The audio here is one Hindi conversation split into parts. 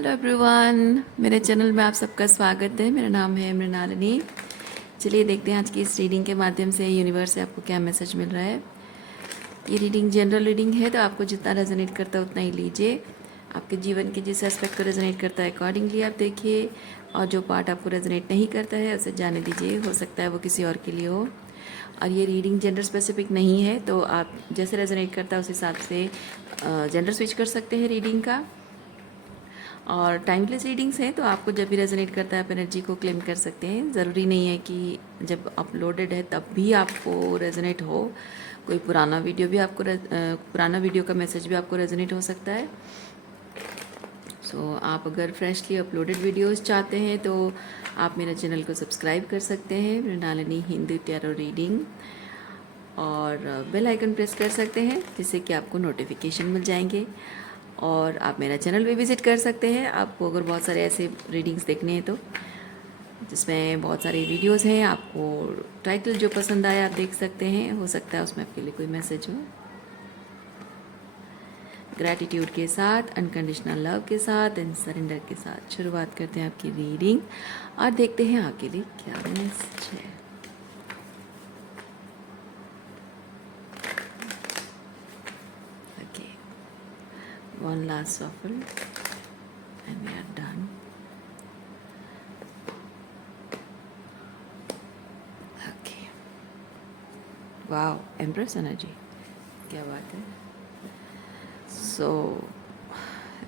हेलो एवरीवन, मेरे चैनल में आप सबका स्वागत है। मेरा नाम है मृणालिनी। चलिए देखते हैं आज की इस रीडिंग के माध्यम से यूनिवर्स से आपको क्या मैसेज मिल रहा है। ये रीडिंग जनरल रीडिंग है, तो आपको जितना रेजोनेट करता है उतना ही लीजिए। आपके जीवन के जिस एस्पेक्ट को रेजोनेट करता है अकॉर्डिंगली आप देखिए, और जो पार्ट आपको रेजोनेट नहीं करता है उसे जाने दीजिए। हो सकता है वो किसी और के लिए हो। और ये रीडिंग जेंडर स्पेसिफिक नहीं है, तो आप जैसे रेजोनेट करता है उस हिसाब से जेंडर स्विच कर सकते हैं रीडिंग का। और टाइमलेस रीडिंग्स हैं, तो आपको जब भी रेजोनेट करता है आप एनर्जी को क्लेम कर सकते हैं। ज़रूरी नहीं है कि जब अपलोडेड है तब भी आपको रेजोनेट हो। कोई पुराना वीडियो भी आपको पुराना वीडियो का मैसेज भी आपको रेजोनेट हो सकता है। आप अगर फ्रेशली अपलोडेड वीडियोस चाहते हैं तो आप मेरे चैनल को सब्सक्राइब कर सकते हैं, मृणालिनी हिंदू टैरो रीडिंग, और बेल आइकन प्रेस कर सकते हैं जिससे कि आपको नोटिफिकेशन मिल जाएंगे। और आप मेरा चैनल भी विज़िट कर सकते हैं आपको अगर बहुत सारे ऐसे रीडिंग्स देखने हैं तो, जिसमें बहुत सारे वीडियोस हैं। आपको टाइटल जो पसंद आए आप देख सकते हैं, हो सकता है उसमें आपके लिए कोई मैसेज हो। ग्रैटिट्यूड के साथ, अनकंडीशनल लव के साथ एंड सरेंडर के साथ शुरुआत करते हैं आपकी रीडिंग और देखते हैं आपके लिए क्या मैसेज है। Okay, one last shuffle and we are done. Okay. Wow, empress energy, क्या बात है। सो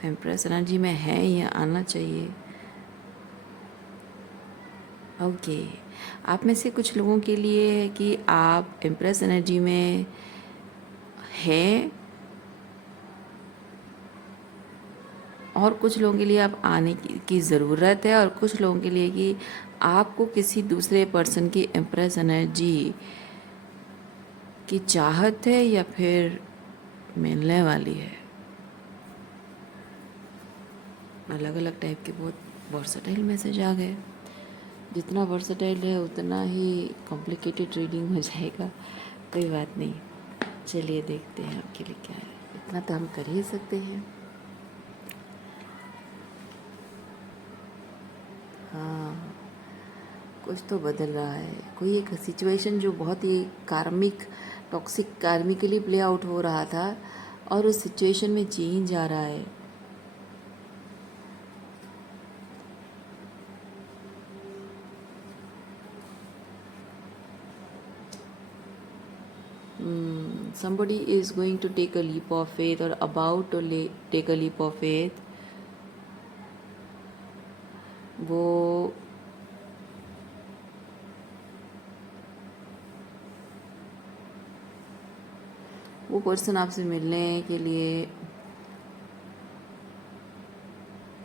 एम्प्रेस एनर्जी में है या आना चाहिए। ओके, आप में से कुछ लोगों के लिए है कि आप एम्प्रेस एनर्जी में हैं, और कुछ लोगों के लिए आप आने की ज़रूरत है, और कुछ लोगों के लिए कि आपको किसी दूसरे पर्सन की एम्प्रेस एनर्जी की चाहत है या फिर मिलने वाली है। अलग अलग टाइप के बहुत वर्सेटाइल मैसेज आ गए। जितना वर्सेटाइल है उतना ही कॉम्प्लिकेटेड रीडिंग हो जाएगा, कोई बात नहीं। चलिए देखते हैं आपके लिए क्या है। इतना तो हम कर ही सकते हैं। हाँ, कुछ तो बदल रहा है। कोई एक सिचुएशन जो बहुत ही कार्मिक, टॉक्सिक कार्मिकली प्ले आउट हो रहा था, और उस सिचुएशन में चेंज आ रहा है। Somebody is going to take a leap of faith or about to take a leap of faith. वो पर्सन आपसे मिलने के लिए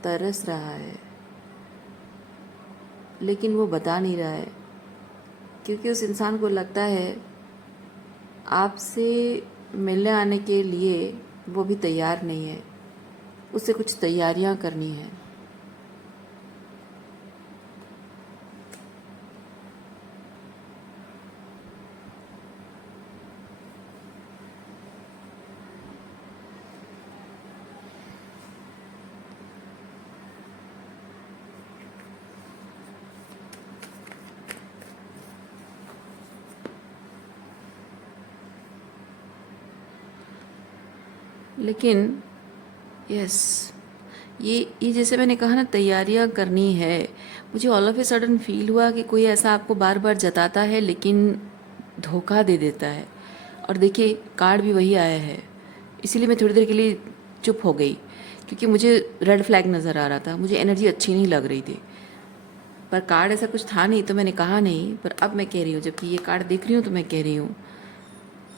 तरस रहा है, लेकिन वो बता नहीं रहा है, क्योंकि उस इंसान को लगता है आपसे मिलने आने के लिए वो भी तैयार नहीं है। उसे कुछ तैयारियां करनी है। लेकिन यस, ये जैसे मैंने कहा ना, तैयारियां करनी है। मुझे all of a sudden feel हुआ कि कोई ऐसा आपको बार बार जताता है लेकिन धोखा दे देता है। और देखिए कार्ड भी वही आया है, इसीलिए मैं थोड़ी देर के लिए चुप हो गई, क्योंकि मुझे रेड फ्लैग नज़र आ रहा था। मुझे एनर्जी अच्छी नहीं लग रही थी, पर कार्ड ऐसा कुछ था नहीं तो मैंने कहा नहीं। पर अब मैं कह रही हूँ, जबकि ये कार्ड देख रही हूँ तो मैं कह रही हूँ,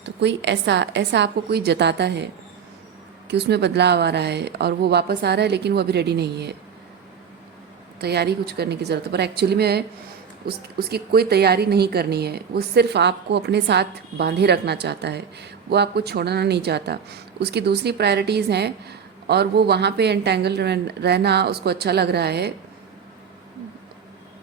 तो कोई ऐसा ऐसा आपको कोई जताता है कि उसमें बदलाव आ रहा है और वो वापस आ रहा है, लेकिन वो अभी रेडी नहीं है। तैयारी कुछ करने की ज़रूरत है, पर एक्चुअली में उसकी कोई तैयारी नहीं करनी है। वो सिर्फ आपको अपने साथ बांधे रखना चाहता है, वो आपको छोड़ना नहीं चाहता। उसकी दूसरी प्रायोरिटीज़ हैं, और वो वहाँ पे एंटेंगल रहना उसको अच्छा लग रहा है।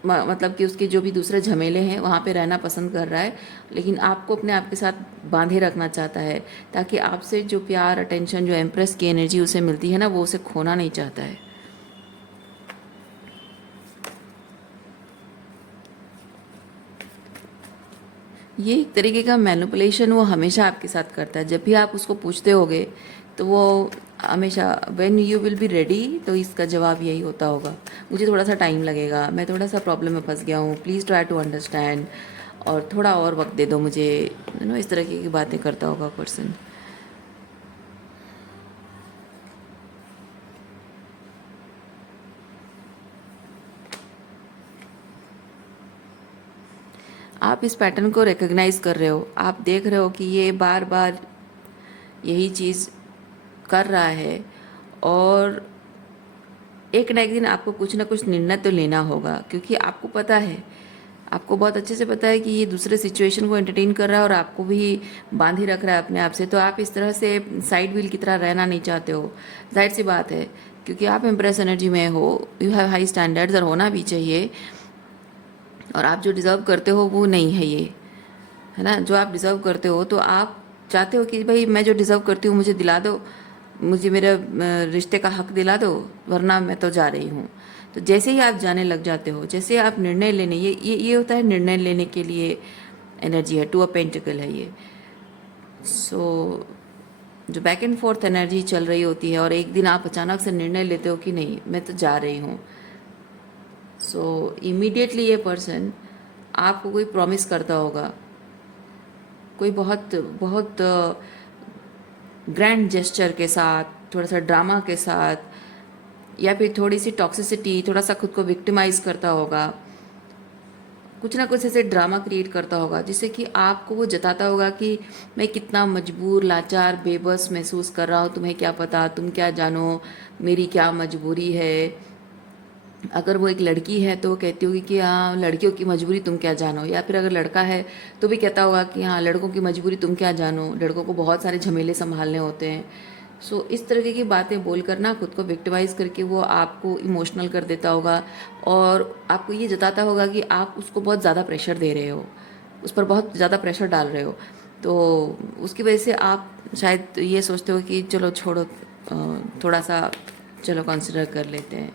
मतलब कि उसके जो भी दूसरे झमेले हैं वहाँ पे रहना पसंद कर रहा है, लेकिन आपको अपने आप के साथ बांधे रखना चाहता है, ताकि आपसे जो प्यार, अटेंशन, जो एम्प्रेस की एनर्जी उसे मिलती है ना, वो उसे खोना नहीं चाहता है। ये एक तरीके का मैनिपुलेशन वो हमेशा आपके साथ करता है। जब भी आप उसको पूछते होगे तो वो हमेशा when you will be ready, तो इसका जवाब यही होता होगा, मुझे थोड़ा सा टाइम लगेगा, मैं थोड़ा सा प्रॉब्लम में फंस गया हूँ, प्लीज़ ट्राई टू अंडरस्टैंड, और थोड़ा और वक्त दे दो मुझे, इस तरह की बातें करता होगा पर्सन। आप इस पैटर्न को रिकग्नाइज कर रहे हो, आप देख रहे हो कि ये बार बार यही चीज़ कर रहा है, और एक ना एक दिन आपको कुछ ना कुछ निर्णय तो लेना होगा, क्योंकि आपको पता है, आपको बहुत अच्छे से पता है कि ये दूसरे सिचुएशन को एंटरटेन कर रहा है और आपको भी बांध ही रख रहा है अपने आप से। तो आप इस तरह से साइड व्हील की तरह रहना नहीं चाहते हो, जाहिर सी बात है, क्योंकि आप एम्प्रेस एनर्जी में हो, यू हैव हाई स्टैंडर्ड्स, और होना भी चाहिए, और आप जो डिज़र्व करते हो वो नहीं है ये, है ना। जो आप डिज़र्व करते हो, तो आप चाहते हो कि भाई मैं जो डिज़र्व करती हूँ मुझे दिला दो, मुझे मेरे रिश्ते का हक दिला दो, वरना मैं तो जा रही हूँ। तो जैसे ही आप जाने लग जाते हो, जैसे आप निर्णय लेने, ये होता है निर्णय लेने के लिए एनर्जी है, टू अ पेंटिकल है ये। सो जो बैक एंड फोर्थ एनर्जी चल रही होती है, और एक दिन आप अचानक से निर्णय लेते हो कि नहीं मैं तो जा रही हूँ, सो इमीडिएटली ये पर्सन आपको कोई प्रॉमिस करता होगा, कोई बहुत बहुत ग्रैंड जेस्चर के साथ, थोड़ा सा ड्रामा के साथ, या फिर थोड़ी सी टॉक्सिसिटी, थोड़ा सा खुद को विक्टिमाइज करता होगा, कुछ ना कुछ ऐसे ड्रामा क्रिएट करता होगा, जिससे कि आपको वो जताता होगा कि मैं कितना मजबूर, लाचार, बेबस महसूस कर रहा हूँ, तुम्हें क्या पता, तुम क्या जानो, मेरी क्या मजबूरी है। अगर वो एक लड़की है तो वो कहती होगी कि हाँ लड़कियों की मजबूरी तुम क्या जानो, या फिर अगर लड़का है तो भी कहता होगा कि हाँ लड़कों की मजबूरी तुम क्या जानो, लड़कों को बहुत सारे झमेले संभालने होते हैं। सो इस तरह की बातें बोलकर ना खुद को विक्टिमाइज करके वो आपको इमोशनल कर देता होगा, और आपको ये जताता होगा कि आप उसको बहुत ज़्यादा प्रेशर दे रहे हो, उस पर बहुत ज़्यादा प्रेशर डाल रहे हो। तो उसकी वजह से आप शायद ये सोचते हो कि चलो छोड़ो, थोड़ा सा चलो कंसिडर कर लेते हैं।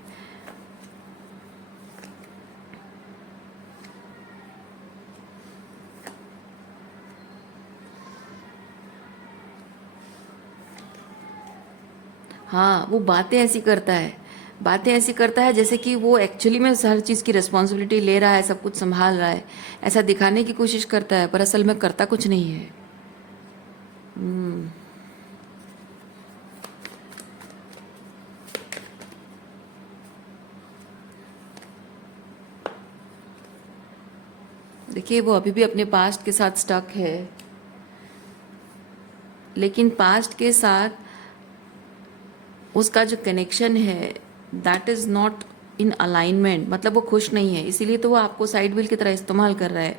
हाँ, वो बातें ऐसी करता है, बातें ऐसी करता है जैसे कि वो एक्चुअली में हर चीज़ की रिस्पॉन्सिबिलिटी ले रहा है, सब कुछ संभाल रहा है, ऐसा दिखाने की कोशिश करता है, पर असल में करता कुछ नहीं है। देखिए वो अभी भी अपने पास्ट के साथ स्टक है, लेकिन पास्ट के साथ उसका जो कनेक्शन है that is not in alignment, मतलब वो खुश नहीं है, इसीलिए तो वो आपको साइड व्हील की तरह इस्तेमाल कर रहा है।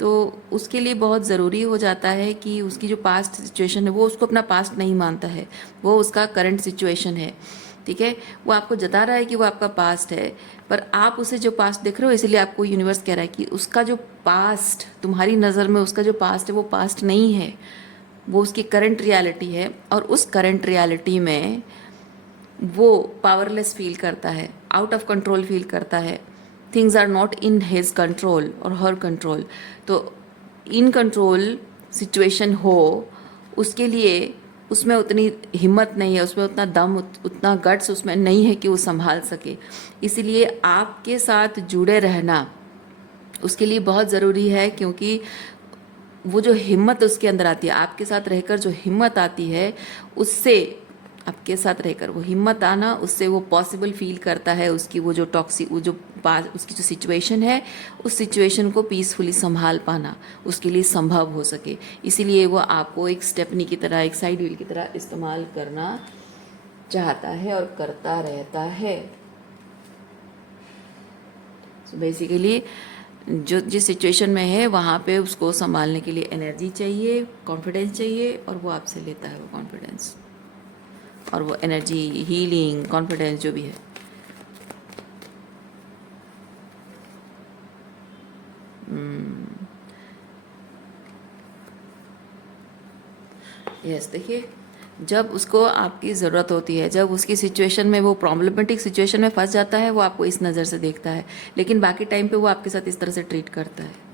तो उसके लिए बहुत ज़रूरी हो जाता है कि उसकी जो पास्ट सिचुएशन है, वो उसको अपना पास्ट नहीं मानता है, वो उसका करंट सिचुएशन है, ठीक है। वो आपको जता रहा है कि वो आपका पास्ट है, पर आप उसे जो पास्ट देख रहे हो, इसीलिए आपको यूनिवर्स कह रहा है कि उसका जो पास्ट, तुम्हारी नज़र में उसका जो पास्ट है वो पास्ट नहीं है, वो उसकी करंट रियलिटी है, और उस करंट रियलिटी में वो पावरलेस फील करता है, आउट ऑफ कंट्रोल फील करता है, things are not in his control और हर कंट्रोल। तो इन कंट्रोल सिचुएशन हो, उसके लिए उसमें उतनी हिम्मत नहीं है, उसमें उतना दम, उतना गट्स उसमें नहीं है कि वो संभाल सके। इसीलिए आपके साथ जुड़े रहना उसके लिए बहुत ज़रूरी है, क्योंकि वो जो हिम्मत उसके अंदर आती है, आपके साथ रहकर जो हिम्मत आती है, उससे आपके साथ रहकर वो हिम्मत आना, उससे वो पॉसिबल फील करता है, उसकी वो जो टॉक्सिक, वो जो उसकी जो सिचुएशन है, उस सिचुएशन को पीसफुली संभाल पाना उसके लिए संभव हो सके। इसीलिए वो आपको एक स्टेपनी की तरह, एक साइड व्हील की तरह इस्तेमाल करना चाहता है और करता रहता है। सो बेसिकली जो जिस सिचुएशन में है वहाँ पे उसको संभालने के लिए एनर्जी चाहिए, कॉन्फिडेंस चाहिए, और वो आपसे लेता है वो कॉन्फिडेंस और वो एनर्जी, हीलिंग, कॉन्फिडेंस जो भी है। यस, देखिए जब उसको आपकी ज़रूरत होती है, जब उसकी सिचुएशन में, वो प्रॉब्लमेटिक सिचुएशन में फंस जाता है, वो आपको इस नज़र से देखता है, लेकिन बाकी टाइम पे वो आपके साथ इस तरह से ट्रीट करता है।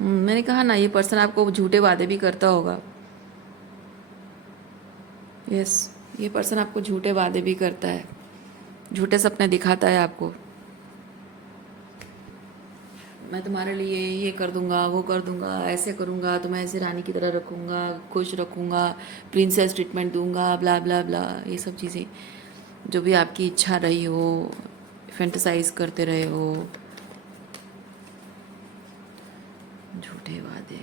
मैंने कहा ना, ये पर्सन आपको झूठे वादे भी करता होगा। यस, ये पर्सन आपको झूठे वादे भी करता है, झूठे सपने दिखाता है आपको। मैं तुम्हारे लिए ये कर दूंगा, वो कर दूंगा, ऐसे करूंगा, तुम्हें ऐसे रानी की तरह रखूंगा, खुश रखूंगा, प्रिंसेस ट्रीटमेंट दूंगा, ब्ला ब्ला ब्ला, ये सब चीज़ें जो भी आपकी इच्छा रही हो, फैंटेसाइज करते रहे हो। झूठे वादे।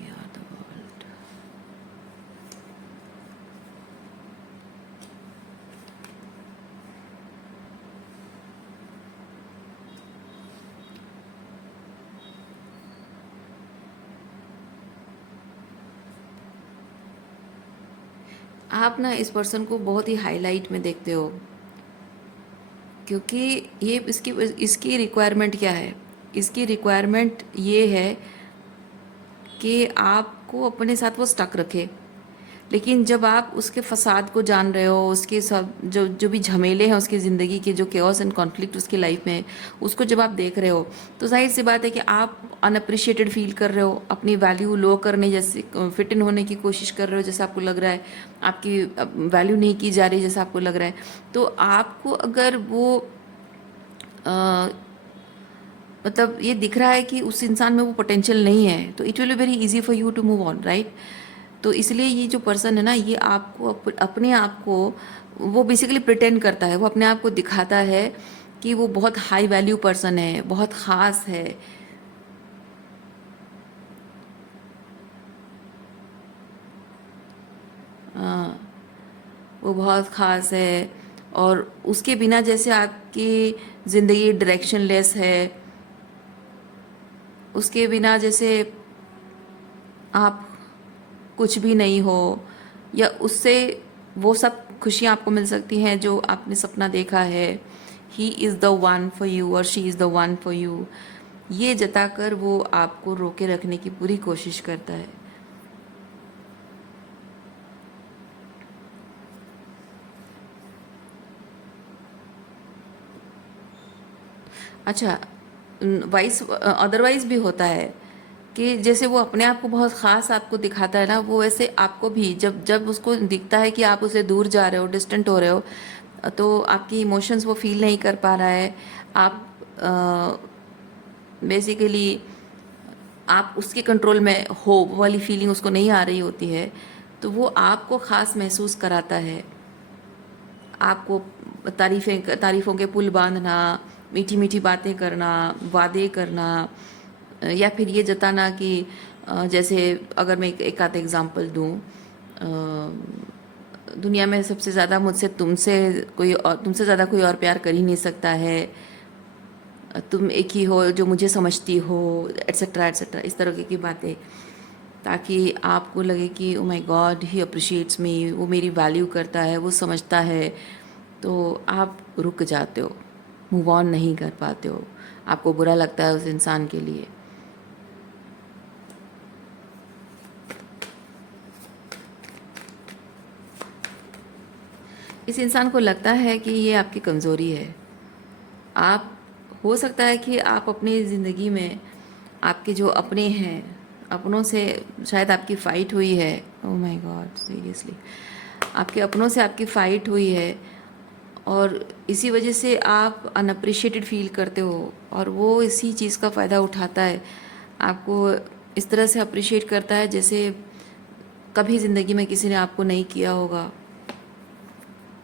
यार द वर्ल्ड। आप ना इस पर्सन को बहुत ही हाईलाइट में देखते हो, क्योंकि ये इसकी इसकी रिक्वायरमेंट क्या है? इसकी रिक्वायरमेंट ये है कि आपको अपने साथ वो स्टक रखे। लेकिन जब आप उसके फसाद को जान रहे हो, उसके सब जो जो भी झमेले हैं उसकी ज़िंदगी के, जो केओस एंड कॉन्फ्लिक्ट उसकी लाइफ में है, उसको जब आप देख रहे हो, तो जाहिर सी बात है कि आप अनअप्रिशिएटेड फील कर रहे हो, अपनी वैल्यू लो करने जैसे, फिट इन होने की कोशिश कर रहे हो जैसा आपको लग रहा है, आपकी वैल्यू नहीं की जा रही जैसा आपको लग रहा है। तो आपको अगर वो अ, मतलब ये दिख रहा है कि उस इंसान में वो पोटेंशियल नहीं है, तो it will be very easy for you to move on, right? तो इसलिए ये जो पर्सन है ना, ये आपको अपने आप को, वो बेसिकली प्रिटेंड करता है, वो अपने आप को दिखाता है कि वो बहुत हाई वैल्यू पर्सन है, बहुत ख़ास है। हाँ, वो बहुत ख़ास है, और उसके बिना जैसे आपकी ज़िंदगी डायरेक्शनलेस है, उसके बिना जैसे आप कुछ भी नहीं हो, या उससे वो सब खुशियाँ आपको मिल सकती हैं जो आपने सपना देखा है। He is the one for you और she is the one for you, ये जताकर वो आपको रोके रखने की पूरी कोशिश करता है। अच्छा, वाइस अदरवाइज भी होता है कि जैसे वो अपने आप को बहुत ख़ास आपको दिखाता है ना, वो वैसे आपको भी जब जब उसको दिखता है कि आप उसे दूर जा रहे हो, डिस्टेंट हो रहे हो, तो आपकी इमोशंस वो फील नहीं कर पा रहा है। आप बेसिकली आप उसके कंट्रोल में हो, वो वाली फीलिंग उसको नहीं आ रही होती है, तो वो आपको ख़ास महसूस कराता है। आपको तारीफ़ों के पुल बांधना, मीठी मीठी बातें करना, वादे करना, या फिर ये जताना कि जैसे अगर मैं एक आध एग्जांपल दूं, दुनिया में सबसे ज़्यादा मुझसे तुमसे ज़्यादा कोई और प्यार कर ही नहीं सकता है, तुम एक ही हो जो मुझे समझती हो, एट्सेट्रा एट्सेट्रा, इस तरह की बातें, ताकि आपको लगे कि oh my god, he appreciates me, वो मेरी वैल्यू करता है, वो समझता है। तो आप रुक जाते हो, मूव ऑन नहीं कर पाते हो, आपको बुरा लगता है उस इंसान के लिए। इस इंसान को लगता है कि ये आपकी कमज़ोरी है। आप, हो सकता है कि आप अपनी ज़िंदगी में, आपके जो अपने हैं, अपनों से शायद आपकी फ़ाइट हुई है। ओह माय गॉड, सीरियसली, आपके अपनों से आपकी फ़ाइट हुई है, और इसी वजह से आप अनअप्रिशिएटेड फील करते हो, और वो इसी चीज़ का फ़ायदा उठाता है, आपको इस तरह से अप्रिशिएट करता है जैसे कभी ज़िंदगी में किसी ने आपको नहीं किया होगा,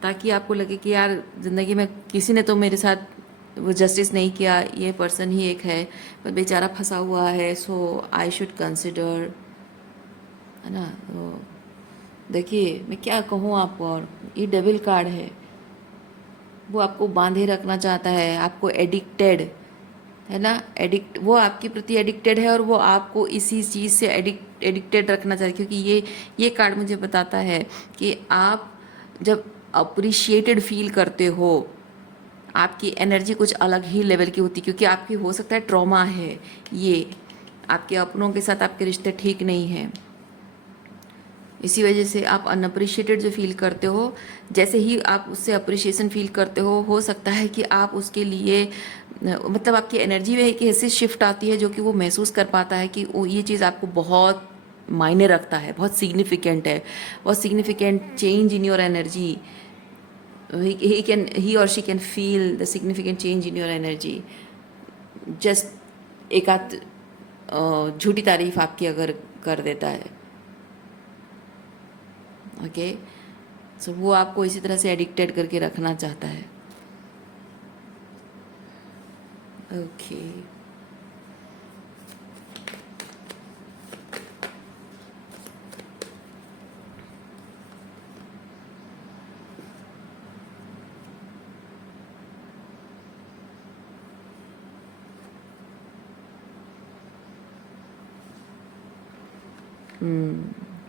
ताकि आपको लगे कि यार ज़िंदगी में किसी ने तो मेरे साथ वो जस्टिस नहीं किया, ये पर्सन ही एक है, पर बेचारा फंसा हुआ है, सो आई शुड कंसिडर, है ना? तो देखिए मैं क्या कहूँ आपको, और ये डेविल कार्ड है, वो आपको बांधे रखना चाहता है, आपको एडिक्टेड, है ना? एडिक्ट, वो आपके प्रति एडिक्टेड है, और वो आपको इसी चीज़ से एडिक्टेड रखना चाहता है, क्योंकि ये कार्ड मुझे बताता है कि आप जब अप्रिशिएटेड फील करते हो, आपकी एनर्जी कुछ अलग ही लेवल की होती है, क्योंकि आपकी हो सकता है ट्रॉमा है, ये आपके अपनों के साथ आपके रिश्ते ठीक नहीं हैं, इसी वजह से आप अनअप्रिशिएटेड जो फील करते हो, जैसे ही आप उससे अप्रिशिएशन फील करते हो सकता है कि आप उसके लिए मतलब आपकी एनर्जी में एक ऐसी शिफ्ट आती है जो कि वो महसूस कर पाता है कि ये चीज़ आपको बहुत मायने रखता है, बहुत सिग्निफिकेंट है, बहुत significant change in your energy. He or she can feel the significant change in your energy. Just एक आध झूठी तारीफ आपकी अगर कर देता है, ओके, सो वो आपको इसी तरह से एडिक्टेड करके रखना चाहता है. ओके,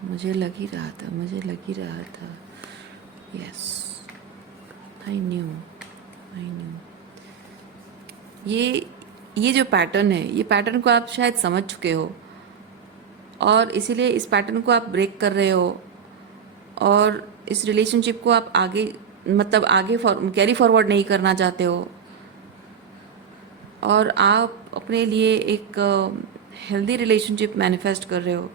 मुझे लग ही रहा था, मुझे लग ही रहा था. Yes, I knew, I knew. ये जो पैटर्न है, ये पैटर्न को आप शायद समझ चुके हो और इसीलिए इस पैटर्न को आप ब्रेक कर रहे हो और इस रिलेशनशिप को आप आगे मतलब आगे कैरी फॉरवर्ड नहीं करना चाहते हो और आप अपने लिए एक हेल्दी रिलेशनशिप मैनिफेस्ट कर रहे हो.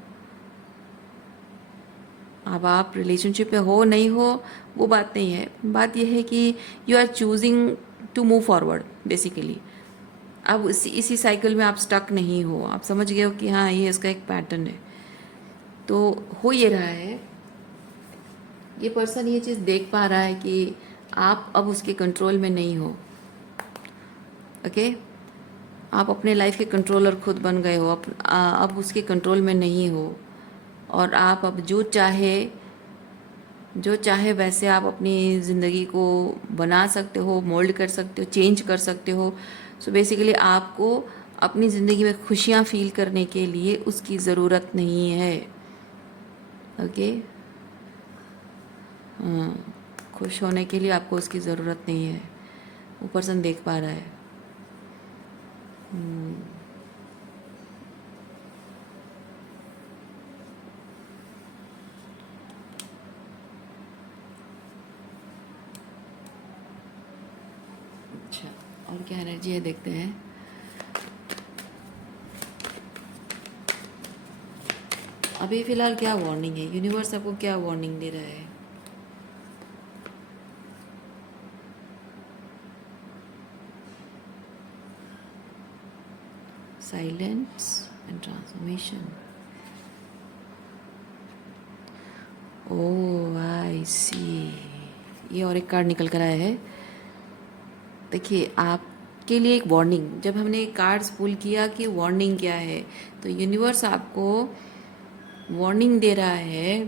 अब आप रिलेशनशिप में हो नहीं हो वो बात नहीं है, बात यह है कि you are choosing to move forward basically. अब इसी साइकिल में आप स्टक नहीं हो, आप समझ गए हो कि हाँ ये इसका एक पैटर्न है. तो हो ये रहा है, ये पर्सन ये चीज़ देख पा रहा है कि आप अब उसके कंट्रोल में नहीं हो. ओके, आप अपने लाइफ के कंट्रोलर खुद बन गए हो, अब उसके कंट्रोल में नहीं हो और आप अब जो चाहे वैसे आप अपनी ज़िंदगी को बना सकते हो, मोल्ड कर सकते हो, चेंज कर सकते हो. सो बेसिकली आपको अपनी ज़िंदगी में खुशियाँ फील करने के लिए उसकी ज़रूरत नहीं है. ओके, खुश होने के लिए आपको उसकी ज़रूरत नहीं है, वो पर्सन देख पा रहा है. अच्छा, और क्या एनर्जी है देखते हैं. अभी फ़िलहाल क्या वार्निंग है, यूनिवर्स आपको क्या वार्निंग दे रहा है. Silence and transformation. Oh I see, ये और एक कार्ड निकल कर आया है. देखिए आपके लिए एक वार्निंग, जब हमने कार्ड्स पुल किया कि वार्निंग क्या है, तो यूनिवर्स आपको वार्निंग दे रहा है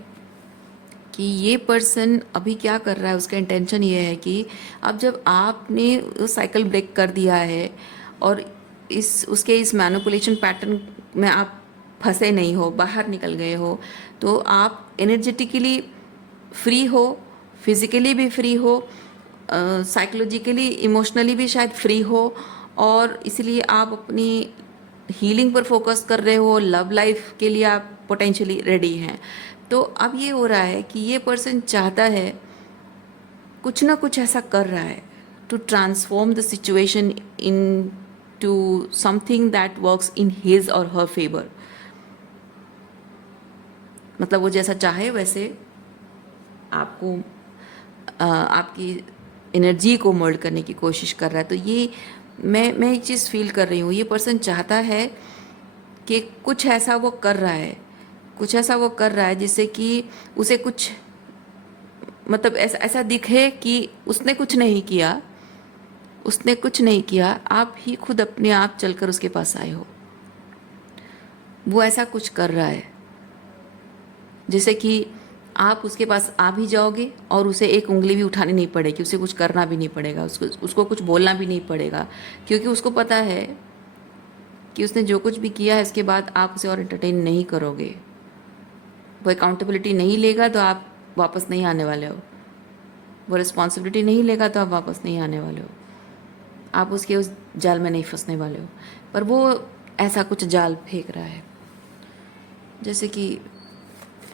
कि ये पर्सन अभी क्या कर रहा है. उसका इंटेंशन ये है कि अब जब आपने उस साइकिल ब्रेक कर दिया है और इस मैनिपुलेशन पैटर्न में आप फंसे नहीं हो, बाहर निकल गए हो, तो आप एनर्जेटिकली फ्री हो, फिज़िकली भी फ्री हो, साइकोलॉजिकली इमोशनली भी शायद फ्री हो और इसलिए आप अपनी हीलिंग पर फोकस कर रहे हो, लव लाइफ के लिए आप पोटेंशियली रेडी हैं. तो अब ये हो रहा है कि ये पर्सन चाहता है, कुछ ना कुछ ऐसा कर रहा है to transform the situation into something that works in his और हर फेवर. मतलब वो जैसा चाहे वैसे आपको आपकी एनर्जी को मोल्ड करने की कोशिश कर रहा है. तो ये मैं एक चीज़ फील कर रही हूँ, ये पर्सन चाहता है कि कुछ ऐसा वो कर रहा है, कुछ ऐसा वो कर रहा है जिससे कि उसे कुछ मतलब ऐसा दिखे कि उसने कुछ नहीं किया, उसने कुछ नहीं किया, आप ही खुद अपने आप चलकर उसके पास आए हो. वो ऐसा कुछ कर रहा है जैसे कि आप उसके पास आ भी जाओगे और उसे एक उंगली भी उठानी नहीं पड़ेगी, उसे कुछ करना भी नहीं पड़ेगा, उसको कुछ बोलना भी नहीं पड़ेगा, क्योंकि उसको पता है कि उसने जो कुछ भी किया है इसके बाद आप उसे और एंटरटेन नहीं करोगे. वो अकाउंटेबिलिटी नहीं लेगा तो आप वापस नहीं आने वाले हो, वो रिस्पॉन्सिबिलिटी नहीं लेगा तो आप वापस नहीं आने वाले हो, आप उसके उस जाल में नहीं फंसने वाले हो. पर वो ऐसा कुछ जाल फेंक रहा है जैसे कि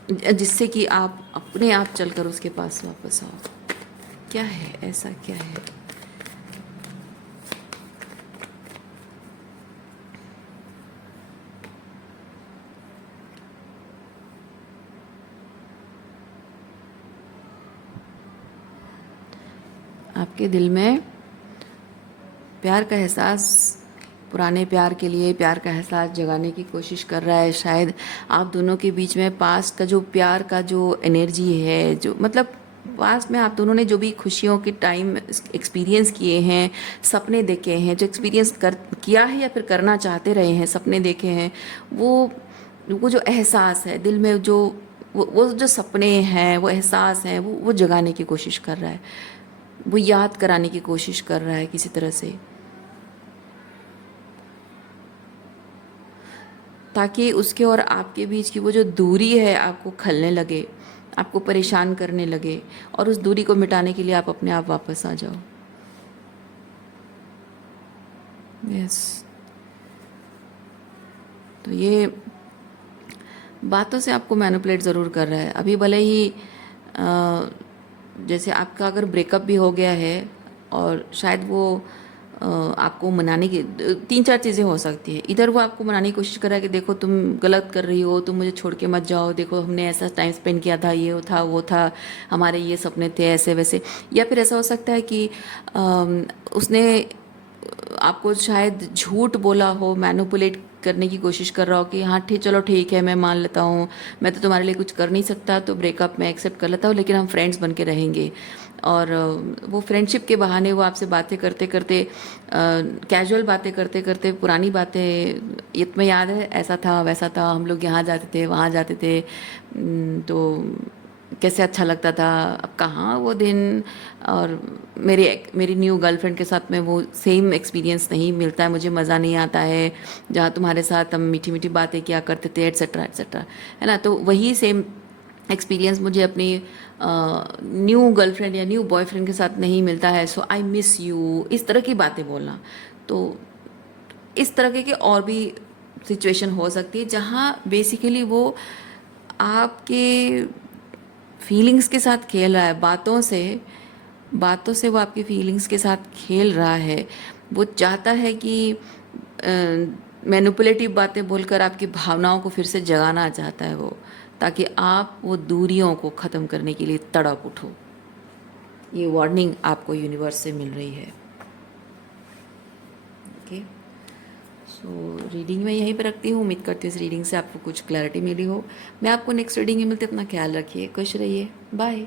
जिससे कि आप अपने आप चलकर उसके पास वापस आओ। क्या है ऐसा, क्या है? आपके दिल में प्यार का एहसास, पुराने प्यार के लिए प्यार का एहसास जगाने की कोशिश कर रहा है। शायद आप दोनों के बीच में पास्ट का जो प्यार का जो एनर्जी है, जो मतलब पास्ट में आप दोनों ने जो भी खुशियों के टाइम एक्सपीरियंस किए हैं, सपने देखे हैं, जो एक्सपीरियंस कर किया है या फिर करना चाहते रहे हैं, सपने देखे हैं, वो जो एहसास है दिल में, जो वो जो सपने हैं, वो एहसास हैं, वो जगाने की कोशिश कर रहा है, वो याद कराने की कोशिश कर रहा है किसी तरह से, ताकि उसके और आपके बीच की वो जो दूरी है आपको खलने लगे, आपको परेशान करने लगे, और उस दूरी को मिटाने के लिए आप अपने आप वापस आ जाओ। यस। तो ये बातों से आपको मैनिपुलेट ज़रूर कर रहा है। अभी भले ही जैसे आपका अगर ब्रेकअप भी हो गया है, और शायद वो आपको मनाने की तीन चार चीज़ें हो सकती है। इधर वो आपको मनाने की कोशिश कर रहा है कि देखो तुम गलत कर रही हो, तुम मुझे छोड़ के मत जाओ, देखो हमने ऐसा टाइम स्पेंड किया था, ये था वो था, हमारे ये सपने थे ऐसे वैसे। या फिर ऐसा हो सकता है कि उसने आपको शायद झूठ बोला हो, मैनिपुलेट करने की कोशिश कर रहा हो कि हाँ ठीक, चलो ठीक है, मैं मान लेता हूँ, मैं तो तुम्हारे लिए कुछ कर नहीं सकता, तो ब्रेकअप मैं एक्सेप्ट कर लेता हूँ, लेकिन हम फ्रेंड्स बन के रहेंगे। और वो फ्रेंडशिप के बहाने वो आपसे बातें करते करते, कैजुअल बातें करते करते, पुरानी बातें, ये तुम्हें याद है ऐसा था वैसा था, हम लोग यहाँ जाते थे वहाँ जाते थे, तो कैसे अच्छा लगता था, अब कहाँ वो दिन, और मेरी न्यू गर्लफ्रेंड के साथ में वो सेम एक्सपीरियंस नहीं मिलता है, मुझे मज़ा नहीं आता है जहाँ तुम्हारे साथ हम मीठी मीठी बातें किया करते थे, एट्सेट्रा एट्सेट्रा, है ना। तो वही सेम एक्सपीरियंस मुझे अपनी न्यू गर्लफ्रेंड या न्यू बॉयफ्रेंड के साथ नहीं मिलता है, सो आई मिस यू, इस तरह की बातें बोलना। तो इस तरह के और भी सिचुएशन हो सकती है जहाँ बेसिकली वो आपके फीलिंग्स के साथ खेल रहा है, बातों से वो आपकी फीलिंग्स के साथ खेल रहा है। वो चाहता है कि मैनिपुलेटिव बातें बोलकर आपकी भावनाओं को फिर से जगाना चाहता है वो, ताकि आप वो दूरियों को ख़त्म करने के लिए तड़प उठो। ये वार्निंग आपको यूनिवर्स से मिल रही है। ओके, सो रीडिंग मैं यहीं पर रखती हूँ। उम्मीद करती हूँ इस रीडिंग से आपको कुछ क्लैरिटी मिली हो। मैं आपको नेक्स्ट रीडिंग में मिलते, अपना ख्याल रखिए, खुश रहिए, बाय।